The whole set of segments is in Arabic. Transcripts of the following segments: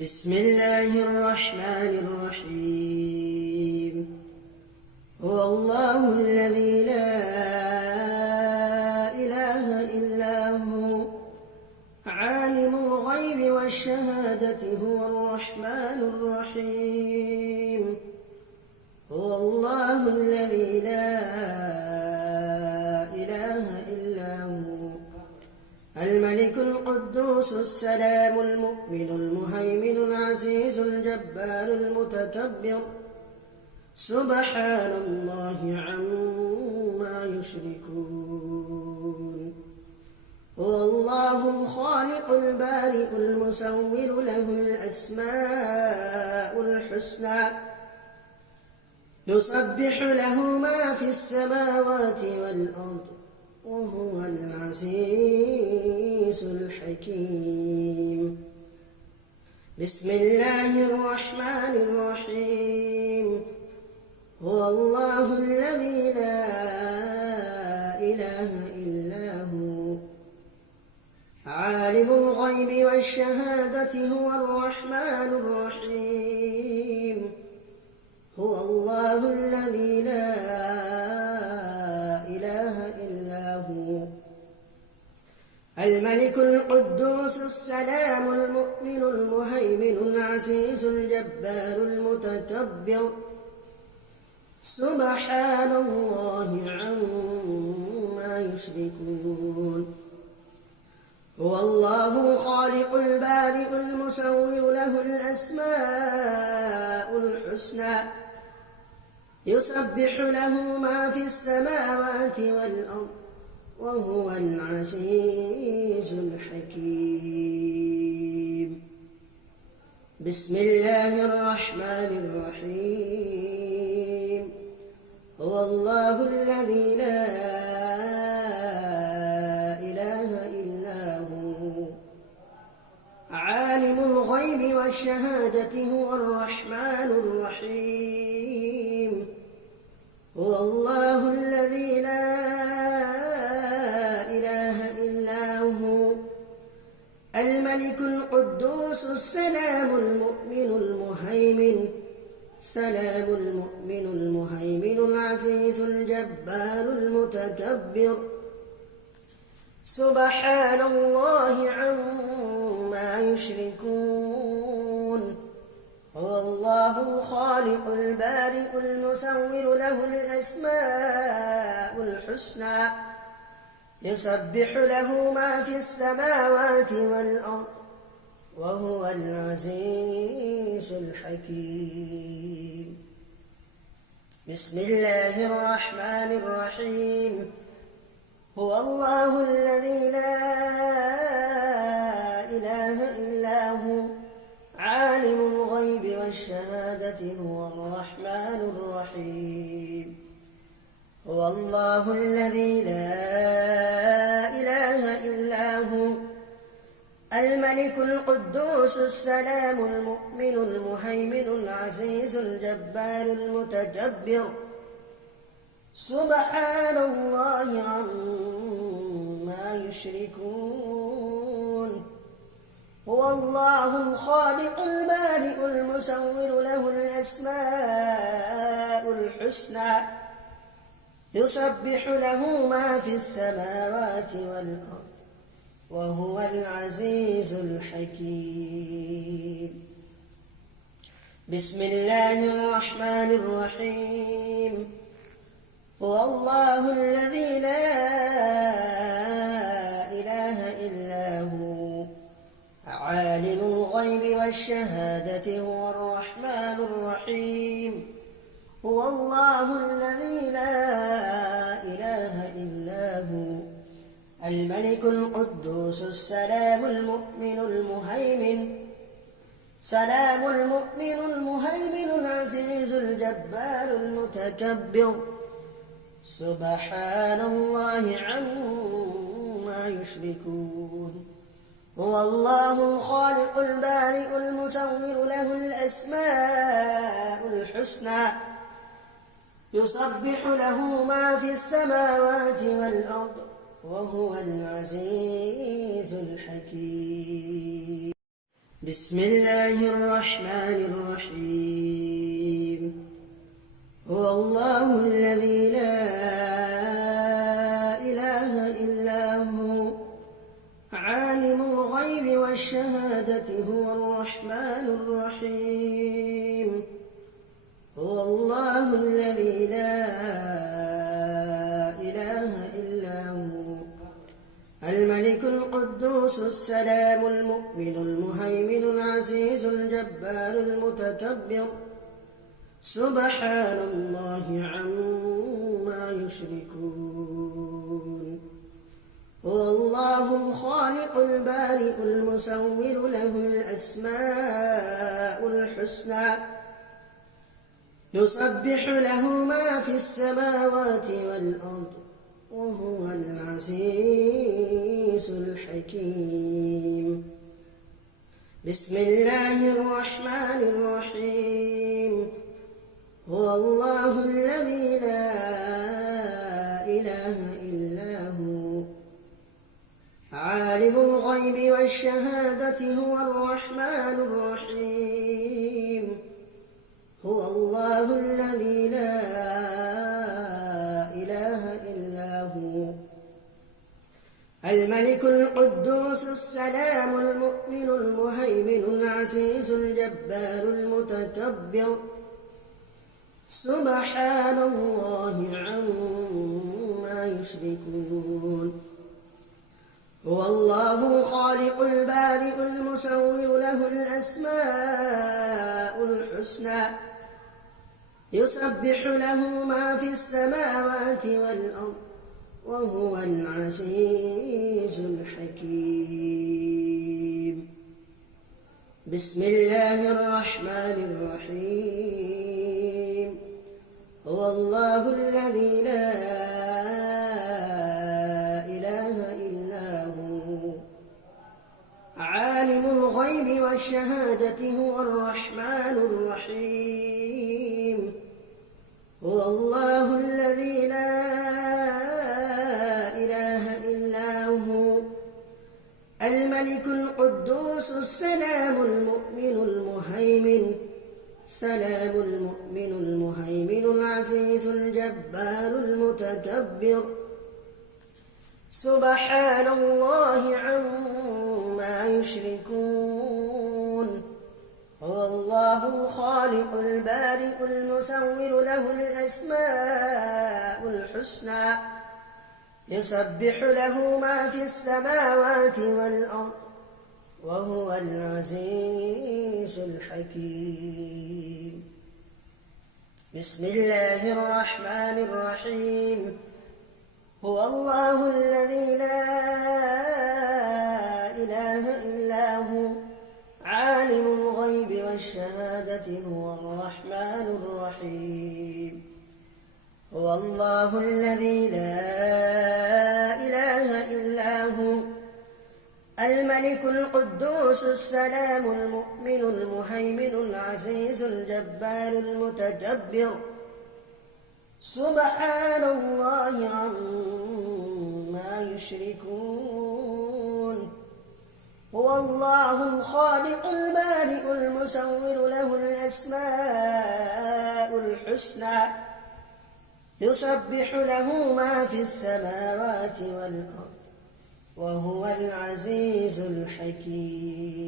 بسم الله الرحمن الرحيم. هو الله الذي لا إله إلا هو عالم الغيب والشهادة هو الرحمن الرحيم. هو الله الذي لا إله إلا هو الملك القدوس السلام المؤمن المهيمن العزيز الجبار المتكبر سبحان الله عما يشركون. هو الله الخالق البارئ المصور له الأسماء الحسنى يسبح له ما في السماوات والأرض وهو العزيز الحكيم. بسم الله الرحمن الرحيم. هو الله الذي لا إله إلا هو عالم الغيب والشهادة هو الرحمن الرحيم. هو الله الذي لا إله إلا هو الملك القدوس السلام المؤمن المهيمن العزيز الجبار المتكبر سبحان الله عما يشركون. هو الله الخالق البارئ المصور له الأسماء الحسنى يسبح له ما في السماوات والأرض وهو العزيز الحكيم. بسم الله الرحمن الرحيم. هو الله الذي لا إله إلا هو عالم الغيب والشهادة هو الرحمن الرحيم. هو الله الذي لا إله إلا هو الملك القدوس السلام المؤمن المهيمن العزيز الجبار المتكبر سبحان الله عما يشركون. هو الله الخالق البارئ المصور له الأسماء الحسنى يسبح له ما في السماوات والأرض وهو العزيز الحكيم. بسم الله الرحمن الرحيم. هو الله الذي لا إله إلا هو عالم الغيب والشهادة هو الرحمن الرحيم. هو الله الذي لا إله إلا هو الملك القدوس السلام المؤمن المهيمن العزيز الجبار المتكبر سبحان الله عما يشركون. هو الله الخالق البارئ المصور له الأسماء الحسنى يسبح له ما في السماوات والأرض وهو العزيز الحكيم. بسم الله الرحمن الرحيم. هو الله الذي لا إله إلا هو عالم الغيب والشهادة هو الرحمن الرحيم. هو الله الذي لا إله إلا هو الملك القدوس السلام المؤمن المهيمن العزيز الجبار المتكبر سبحان الله عما يشركون. هو الله الخالق البارئ المصور له الأسماء الحسنى يسبح له ما في السماوات والأرض وهو العزيز الحكيم. بسم الله الرحمن الرحيم هو الله الذي لا إله إلا هو عالم الغيب والشهادة هو الرحمن الرحيم هو الله الذي لا إله إلا هو الملك القدوس السلام المؤمن المهيمن العزيز الجبار المتكبر سبحان الله عما يشركون هو الله الخالق البارئ المصور له الأسماء الحسنى يسبح له ما في السماوات والأرض وهو العزيز الحكيم بسم الله الرحمن الرحيم هو الله الذي لا إله إلا هو عالم الغيب والشهادة هو الرحمن الرحيم هو الله الذي لا إله إلا هو الملك القدوس السلام المؤمن المهيمن العزيز الجبار المتكبر سبحان الله عما يشركون هو الله الخالق البارئ المصور له الأسماء الحسنى يسبح له ما في السماوات والأرض وهو العزيز الحكيم بسم الله الرحمن الرحيم هو الله الذي لا إله إلا هو عالم الغيب والشهادة هو الرحمن الرحيم هو الله الذي لا إله إلا هو الملك القدوس السلام المؤمن المهيمن سلام المؤمن المهيمن العزيز الجبار المتكبر سبحان الله عما يشركون هو الله الخالق البارئ المصور له الأسماء الحسنى يسبح له ما في السماوات والأرض وهو العزيز الحكيم بسم الله الرحمن الرحيم هو الله الذي لا إله إلا هو عالم الغيب والشهادة هو الرحمن الرحيم هو الله الذي لا إله إلا هو الملك القدوس السلام المؤمن المهيمن العزيز الجبار المتكبر سبحان الله عما يشركون هو الله الخالق البارئ المصور له الأسماء الحسنى يسبح له ما في السماوات والأرض وهو العزيز الحكيم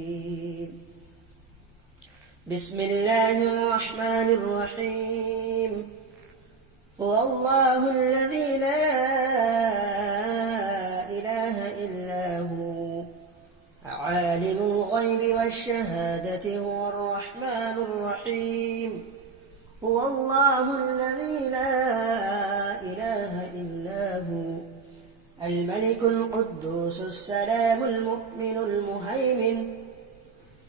بسم الله الرحمن الرحيم هو الله الذي لا إله إلا هو عالم الغيب والشهادة هو الرحمن الرحيم هو الله الذي لا إله إلا هو الملك القدوس السلام المؤمن المهيمن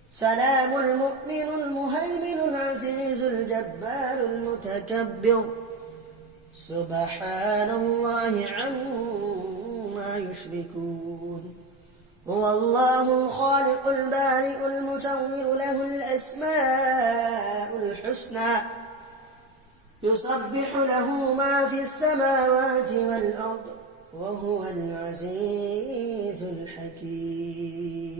سلام المؤمن المهيمن العزيز الجبار المتكبر سبحان الله عما يشركون هو الله الخالق البارئ المصور له الأسماء الحسنى يسبح له ما في السماوات والأرض وهو العزيز الحكيم